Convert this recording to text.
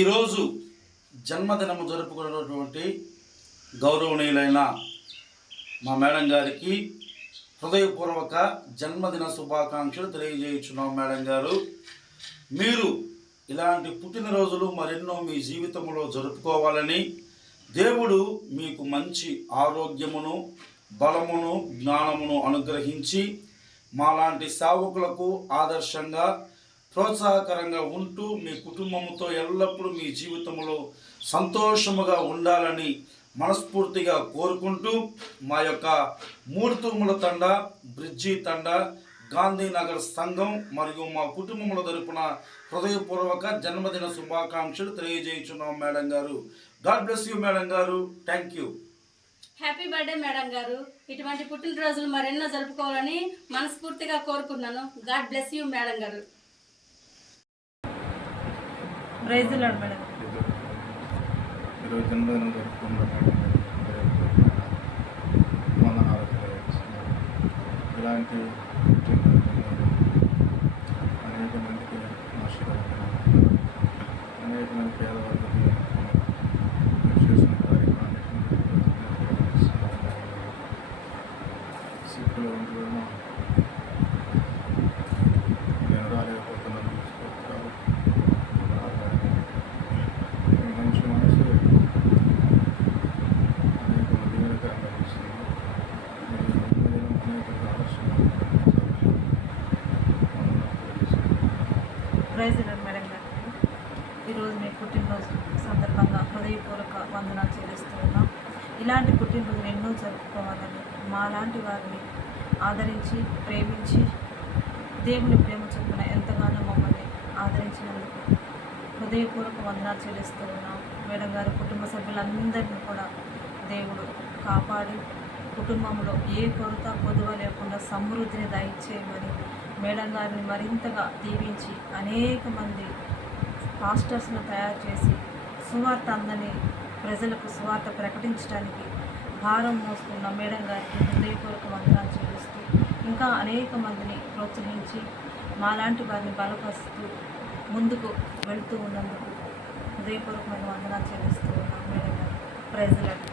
ఈరోజు జన్మదినము జరుపుకున్నటువంటి గౌరవనీయులైన మా మేడం గారికి హృదయపూర్వక జన్మదిన శుభాకాంక్షలు తెలియజేయుచున్నాం. మేడం గారు, మీరు ఇలాంటి పుట్టినరోజులు మరెన్నో మీ జీవితంలో జరుపుకోవాలని దేవుడు మీకు మంచి ఆరోగ్యమును, బలమును, జ్ఞానమును అనుగ్రహించి మాలాంటి సేవకులకు ఆదర్శంగా ప్రోత్సాహకరంగా ఉంటూ మీ కుటుంబంతో ఎల్లప్పుడూ మీ జీవితంలో సంతోషముగా ఉండాలని మనస్ఫూర్తిగా కోరుకుంటూ మా యొక్క మూర్తుముల తండ, బ్రిడ్జి తండ, గాంధీనగర్ సంఘం మరియు మా కుటుంబముల తరపున హృదయపూర్వక జన్మదిన శుభాకాంక్షలు తెలియజేయుచున్నాం. మేడం గారు, గాడ్ బ్లెస్ యూ మేడం గారు. Thank you. Happy birthday madam గారు. ఇటువంటి పుట్టినరోజులు మరెన్నో జరుపుకోవాలని మనస్ఫూర్తిగా కోరుకున్నాను. గాడ్ బ్లెస్ యూ మేడం గారు. Praise lord madam. ఈరోజు జన్మదినం జరుపుకున్న వందనాలు తెలియజేస్తున్నాను. ఇలాంటి అనేక మందికి ఆశీర్వాదం, అనేక మంది పేదవాళ్ళకి చేసిన కార్యక్రమాన్ని సిక్కులో ఉంటూ నేను రాలేకపోతున్నాను. మంచి మనసు అనేక దీవెనకరంగా ఇస్తుంది. ప్రైజ్ లార్డ్ మేడం గారు. ఈరోజు మీ పుట్టినరోజు సందర్భంగా హృదయపూర్వక వందనాలు చెల్లిస్తూ ఉన్నాం. ఇలాంటి పుట్టినరోజులు ఎన్నో జరుపుకోవాలని మాలాంటి వారిని ఆదరించి ప్రేమించి దేవుని ప్రేమ చొప్పున ఎంతగానో మమ్మల్ని ఆదరించినందుకు హృదయపూర్వక వందనాలు చెల్లిస్తూ ఉన్నాం. మేడం గారి కుటుంబ సభ్యులందరినీ కూడా దేవుడు కాపాడి కుటుంబంలో ఏ కొరత కొదువ లేకుండా సమృద్ధిని దయచేయమని మేడం గారిని మరింతగా దీవించి అనేక మంది పాస్టర్స్ను తయారు చేసి సువార్త అందని ప్రజలకు సువార్త ప్రకటించడానికి భారం మోస్తున్న మేడం గారికి హృదయపూర్వక వందనాలు చెల్లిస్తూ ఇంకా అనేక మందిని ప్రోత్సహించి మాలాంటి వారిని బలపరుస్తూ ముందుకు వెళ్తూ ఉన్నందుకు హృదయపూర్వకమైన వందనాలు చెల్లిస్తూ ఉన్నాం మేడం గారు. Praise lord.